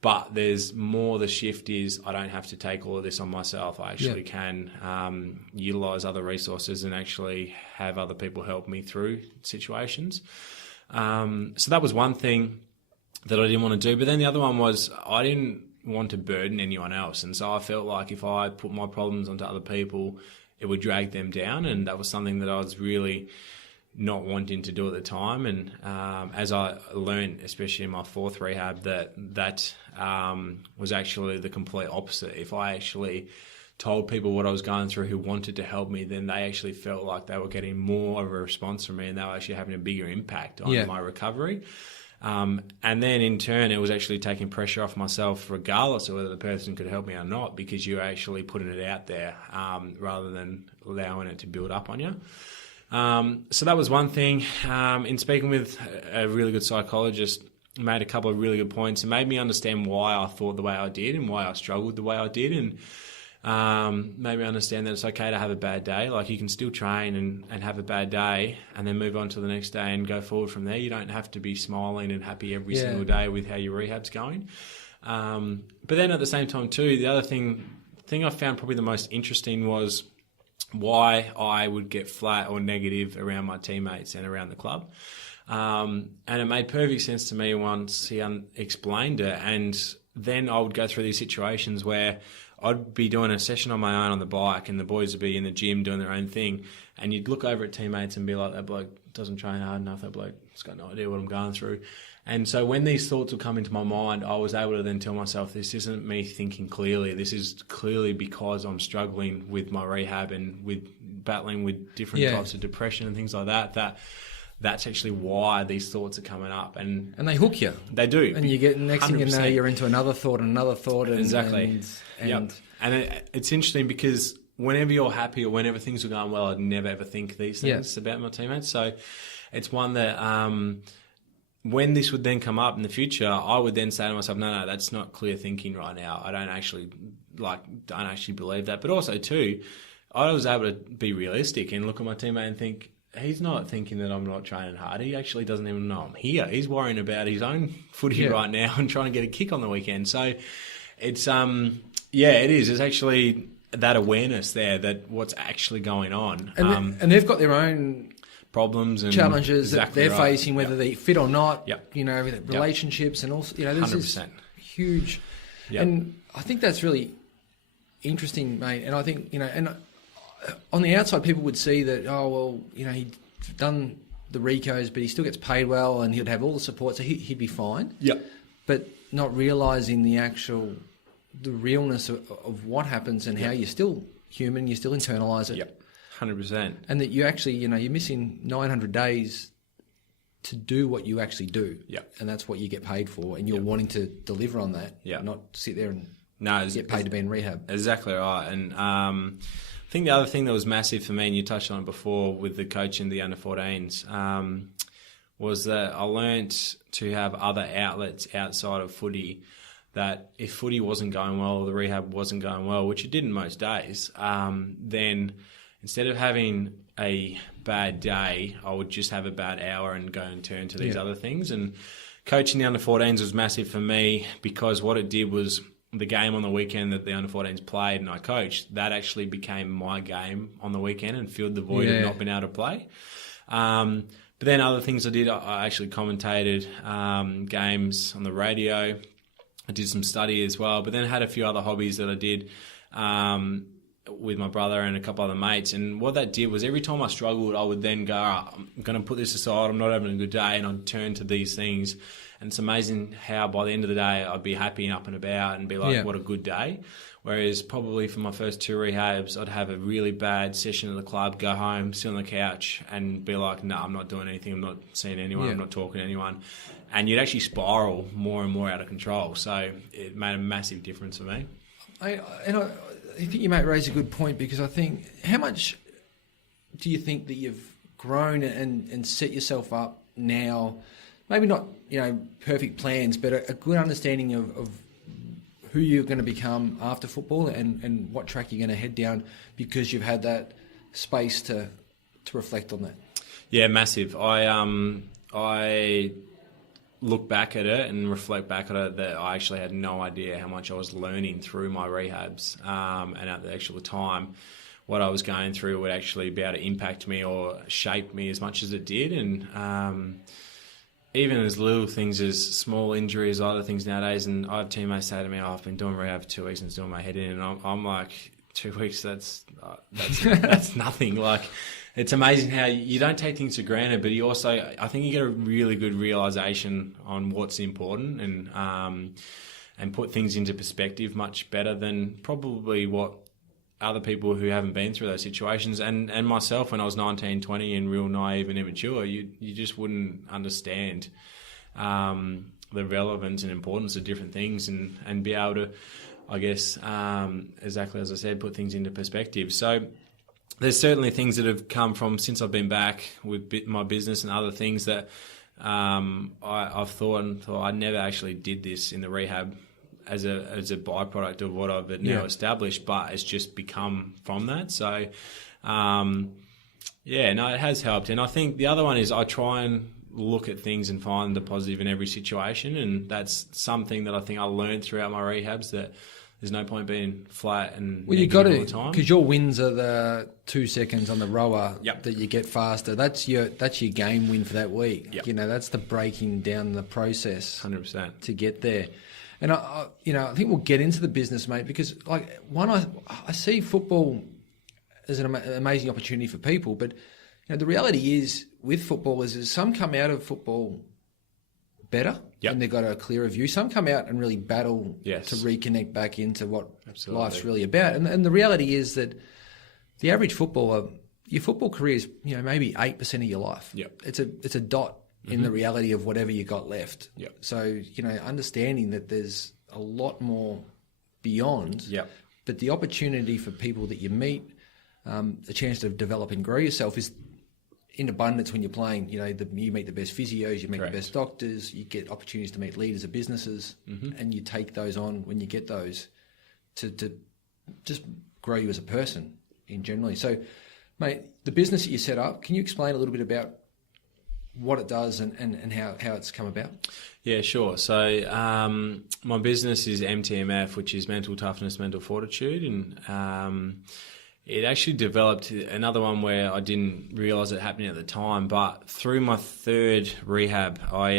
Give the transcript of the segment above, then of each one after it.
But there's more, the shift is I don't have to take all of this on myself. I actually can utilise other resources and actually have other people help me through situations. So that was one thing that I didn't want to do. But then the other one was I didn't want to burden anyone else. And so I felt like if I put my problems onto other people, it would drag them down. And that was something that I was really not wanting to do at the time. And as I learned, especially in my fourth rehab, that was actually the complete opposite. If I actually told people what I was going through who wanted to help me, then they actually felt like they were getting more of a response from me and they were actually having a bigger impact on my recovery. And then in turn, it was actually taking pressure off myself regardless of whether the person could help me or not, because you're actually putting it out there rather than allowing it to build up on you. So that was one thing. In speaking with a really good psychologist, made a couple of really good points and made me understand why I thought the way I did and why I struggled the way I did, and made me understand that it's okay to have a bad day. Like, you can still train and have a bad day and then move on to the next day and go forward from there. You don't have to be smiling and happy every single day with how your rehab's going. But then at the same time too, the other thing I found probably the most interesting was why I would get flat or negative around my teammates and around the club. And it made perfect sense to me once he explained it. And then I would go through these situations where I'd be doing a session on my own on the bike and the boys would be in the gym doing their own thing. And you'd look over at teammates and be like, that bloke doesn't train hard enough. That bloke's got no idea what I'm going through. And so when these thoughts would come into my mind, I was able to then tell myself, this isn't me thinking clearly. This is clearly because I'm struggling with my rehab and with battling with different types of depression and things like that. That's actually why these thoughts are coming up. And they hook you. They do. And you get, next 100%. Thing you know, you're into another thought. And exactly. And it's interesting because whenever you're happy or whenever things are going well, I'd never ever think these things about my teammates. So it's one that when this would then come up in the future, I would then say to myself, no, that's not clear thinking right now. I don't actually believe that. But also too, I was able to be realistic and look at my teammate and think, he's not thinking that I'm not training hard. He actually doesn't even know I'm here. He's worrying about his own footy right now and trying to get a kick on the weekend. So it's, it is. It's actually that awareness there that what's actually going on. And they've got their own problems and challenges that they're facing, whether they fit or not, with relationships and also, there's 100%. This huge, and I think that's really interesting, mate. And I think, and on the outside, people would see that, he'd done the recos, but he still gets paid well and he'd have all the support, so he'd be fine. Yep. But not realising the realness of what happens and how you're still human, you still internalise it. Yep, 100%. And that you actually, you're missing 900 days to do what you actually do. Yep. And that's what you get paid for, and you're wanting to deliver on that, not sit there and get paid to be in rehab. Exactly right. And I think the other thing that was massive for me, and you touched on it before with the coaching the under-14s, was that I learnt to have other outlets outside of footy, that if footy wasn't going well or the rehab wasn't going well, which it didn't most days, then instead of having a bad day, I would just have a bad hour and go and turn to these other things. And coaching the under-14s was massive for me because what it did was the game on the weekend that the under-14s played and I coached, that actually became my game on the weekend and filled the void of not being able to play. But then other things I did, I actually commentated games on the radio. I did some study as well, but then I had a few other hobbies that I did with my brother and a couple other mates. And what that did was every time I struggled, I would then go, I'm going to put this aside. I'm not having a good day. And I'd turn to these things. And it's amazing how by the end of the day, I'd be happy and up and about and be like, what a good day. Whereas probably for my first 2 rehabs, I'd have a really bad session at the club, go home, sit on the couch and be like, no, I'm not doing anything. I'm not seeing anyone. I'm not talking to anyone. And you'd actually spiral more and more out of control. So it made a massive difference for me. I think you might raise a good point, because I think, how much do you think that you've grown and set yourself up now, maybe not, perfect plans, but a good understanding of who you're going to become after football and what track you're going to head down, because you've had that space to reflect on that? Yeah, massive. I look back at it and reflect back at it that I actually had no idea how much I was learning through my rehabs, and at the actual time what I was going through would actually be able to impact me or shape me as much as it did. And even as little things as small injuries, other things nowadays, and I have teammates say to me, I've been doing rehab for 2 weeks and it's doing my head in, and I'm like, 2 weeks, that's nothing. Like, it's amazing how you don't take things for granted, but you also, I think you get a really good realization on what's important, and put things into perspective much better than probably what other people who haven't been through those situations, and myself when I was 19, 20 and real naive and immature, you just wouldn't understand the relevance and importance of different things, and be able to, I guess, exactly as I said, put things into perspective. So there's certainly things that have come from since I've been back with my business and other things that I've thought I never actually did this in the rehab as a byproduct of what I've now established, but it's just become from that. So, it has helped. And I think the other one is I try and look at things and find the positive in every situation, and that's something that I think I learned throughout my rehabs, that there's no point being flat and you got all to, the time. because your wins are the 2 seconds on the rower Yep. that you get faster. That's your game win for that week. Yep. You know, that's the breaking down the process 100%. to get there. And I think we'll get into the business, mate, because like I see football as an amazing opportunity for people, but the reality is with footballers is some come out of football better and they've got a clearer view. Some come out and really battle to reconnect back into what life's really about. And the reality is that the average footballer, your football career is maybe 8% of your life. Yep. It's a dot in the reality of whatever you got left. Yep. So, understanding that there's a lot more beyond, but the opportunity for people that you meet, the chance to develop and grow yourself is in abundance when you're playing. You meet the best physios, you meet the best doctors, you get opportunities to meet leaders of businesses, and you take those on when you get those to just grow you as a person in generally. So, mate, the business that you set up, can you explain a little bit about what it does and how it's come about? Yeah, sure. So my business is MTMF, which is Mental Toughness, Mental Fortitude, and it actually developed another one where I didn't realise it happening at the time, but through my third rehab, I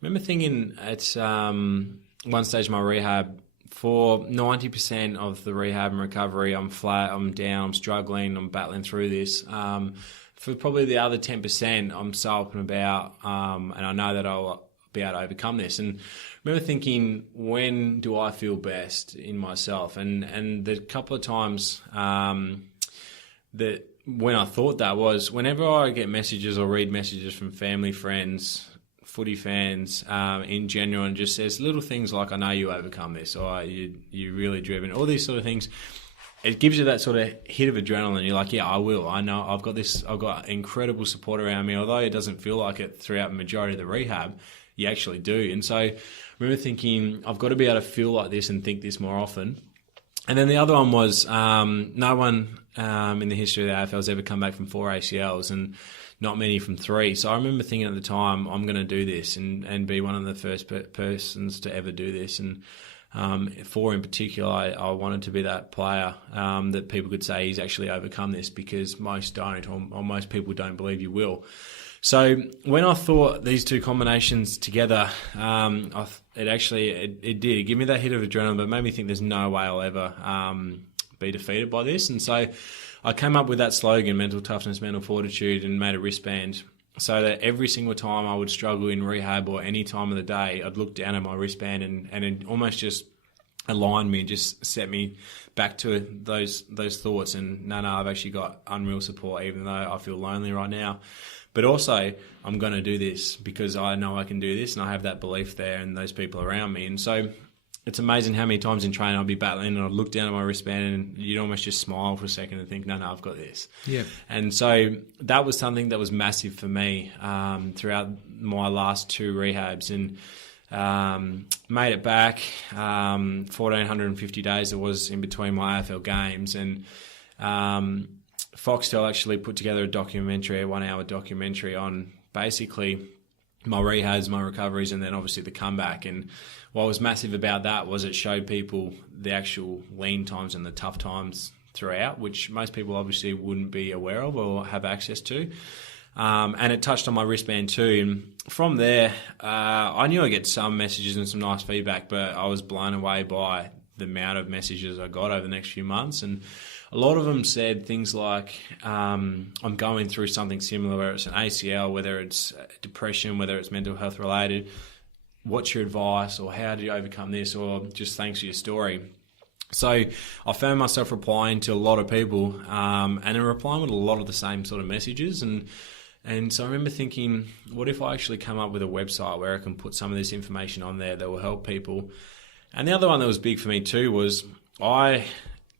remember thinking at one stage of my rehab, for 90% of the rehab and recovery, I'm flat, I'm down, I'm struggling, I'm battling through this. For probably the other 10%, I'm so up and about, and I know that I'll be able to overcome this. And I remember thinking, when do I feel best in myself? And the couple of times that when I thought that was whenever I get messages or read messages from family, friends, footy fans in general, and just says little things like, I know you overcome this, or you're really driven, all these sort of things. It gives you that sort of hit of adrenaline. You're like, yeah, I will. I know I've got incredible support around me. Although it doesn't feel like it throughout the majority of the rehab, you actually do. And so I remember thinking, I've got to be able to feel like this and think this more often. And then the other one was no one in the history of the AFL has ever come back from 4 ACLs, and not many from 3. So I remember thinking at the time, I'm going to do this and be one of the first persons to ever do this. And 4 in particular, I wanted to be that player that people could say he's actually overcome this, because most don't, or most people don't believe you will. So when I thought these two combinations together, it did. It gave me that hit of adrenaline, but it made me think there's no way I'll ever be defeated by this. And so I came up with that slogan, Mental Toughness, Mental Fortitude, and made a wristband so that every single time I would struggle in rehab or any time of the day, I'd look down at my wristband and it almost just aligned me, just set me back to those thoughts. And no, I've actually got unreal support, even though I feel lonely right now. But also, I'm going to do this because I know I can do this, and I have that belief there and those people around me. And so it's amazing how many times in training I'll be battling and I'll look down at my wristband and you'd almost just smile for a second and think, no, I've got this. Yeah. And so that was something that was massive for me throughout my last 2 rehabs, and made it back 1,450 days it was in between my AFL games. And Foxtel actually put together a 1-hour documentary on basically my rehabs, my recoveries, and then obviously the comeback. And what was massive about that was it showed people the actual lean times and the tough times throughout, which most people obviously wouldn't be aware of or have access to. And it touched on my wristband too. And from there, I knew I'd get some messages and some nice feedback, but I was blown away by the amount of messages I got over the next few months. And a lot of them said things like, I'm going through something similar, whether it's an ACL, whether it's depression, whether it's mental health related. What's your advice, or how do you overcome this, or just thanks for your story. So I found myself replying to a lot of people and replying with a lot of the same sort of messages. And so I remember thinking, what if I actually come up with a website where I can put some of this information on there that will help people? And the other one that was big for me too was I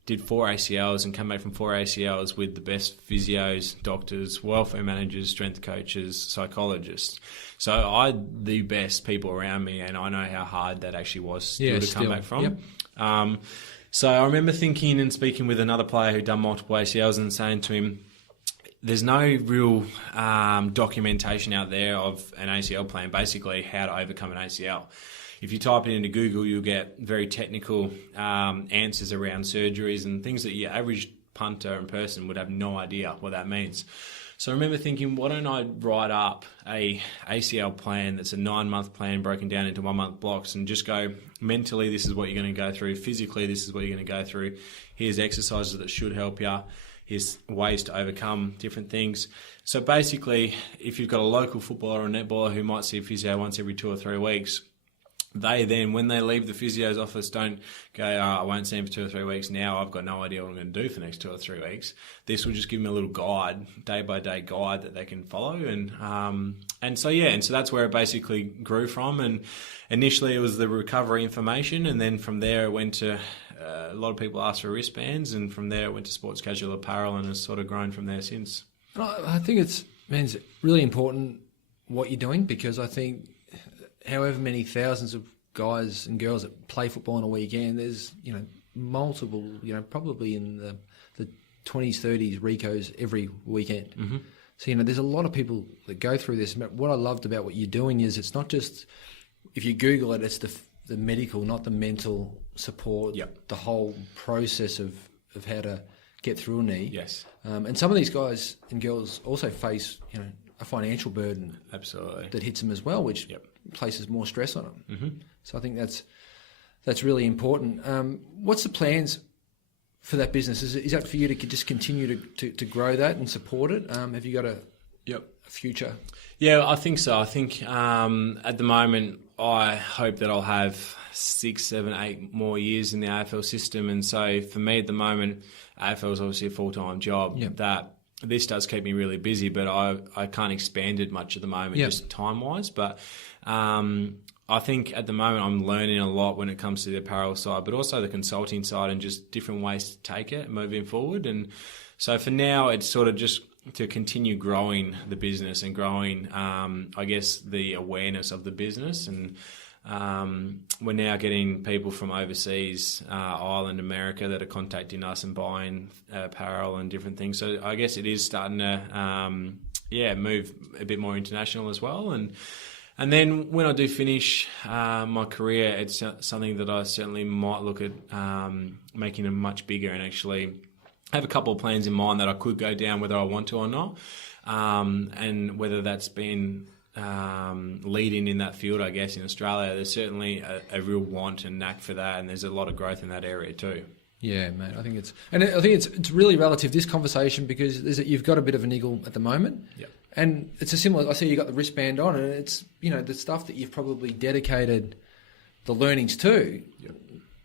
did 4 ACLs and come back from 4 ACLs with the best physios, doctors, welfare managers, strength coaches, psychologists. So I had the best people around me, and I know how hard that actually was still to come back from. Yep. So I remember thinking and speaking with another player who'd done multiple ACLs and saying to him, there's no real documentation out there of an ACL plan, basically how to overcome an ACL. If you type it into Google, you'll get very technical answers around surgeries and things that your average punter and person would have no idea what that means. So I remember thinking, why don't I write up a ACL plan that's a 9-month plan broken down into 1-month blocks, and just go, mentally, this is what you're going to go through. Physically, this is what you're going to go through. Here's exercises that should help you. Here's ways to overcome different things. So basically, if you've got a local footballer or a netballer who might see a physio once every 2 or 3 weeks, they then, when they leave the physio's office, don't go, I won't see him for 2 or 3 weeks. Now I've got no idea what I'm going to do for the next 2 or 3 weeks. This will just give them a little guide, day-by-day guide that they can follow. And so that's where it basically grew from. And initially it was the recovery information, and then from there it went to a lot of people asked for wristbands, and from there it went to sports casual apparel, and has sort of grown from there since. I think it's really important what you're doing, because I think however many thousands of guys and girls that play football on a weekend, there's multiple, probably in the 20s, 30s recos every weekend. Mm-hmm. So there's a lot of people that go through this. What I loved about what you're doing is it's not just, if you Google it, it's the medical, not the mental support. Yep. The whole process of how to get through a knee. Yes. And some of these guys and girls also face a financial burden. Absolutely. That hits them as well, which places more stress on them. Mm-hmm. So I think that's really important. What's the plans for that business? Is that for you to just continue to grow that and support it? Have you got a future? Yeah, I think so. I think at the moment I hope that I'll have 6, 7, 8 more years in the AFL system. And so for me at the moment, AFL is obviously a full-time job. Yep. That this does keep me really busy, but I can't expand it much at the moment, just time-wise. But I think at the moment I'm learning a lot when it comes to the apparel side, but also the consulting side, and just different ways to take it moving forward. And so for now, it's sort of just to continue growing the business and growing, I guess, the awareness of the business. And we're now getting people from overseas, Ireland, America, that are contacting us and buying apparel and different things. So I guess it is starting to, move a bit more international as well. And then when I do finish my career, it's something that I certainly might look at making it much bigger, and actually have a couple of plans in mind that I could go down whether I want to or not, and whether that's been leading in that field, I guess, in Australia. There's certainly a real want and knack for that, and there's a lot of growth in that area too. Yeah, mate. I think it's really relative, this conversation, because you've got a bit of a niggle at the moment. Yep. And it's a similar. I see you got the wristband on, and it's the stuff that you've probably dedicated the learnings to. Yep.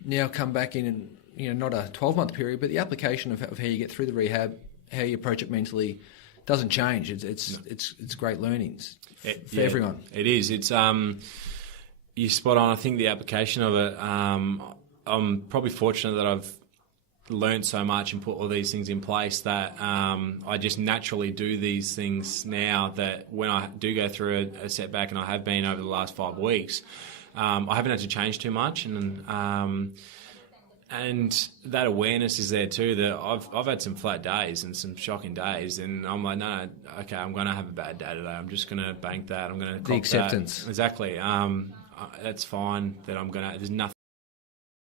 Now come back in, and not a 12-month period, but the application of how you get through the rehab, how you approach it mentally, doesn't change. It's great learnings for everyone. It is. It's you're spot on. I think the application of it. I'm probably fortunate that I've learned so much and put all these things in place that I just naturally do these things now, that when I do go through a setback, and I have been over the last 5 weeks, I haven't had to change too much. And And that awareness is there too. That I've had some flat days and some shocking days, and I'm like, no, okay, I'm going to have a bad day today. I'm just going to bank that. I'm going to the acceptance. Exactly. That's fine. That I'm going to. There's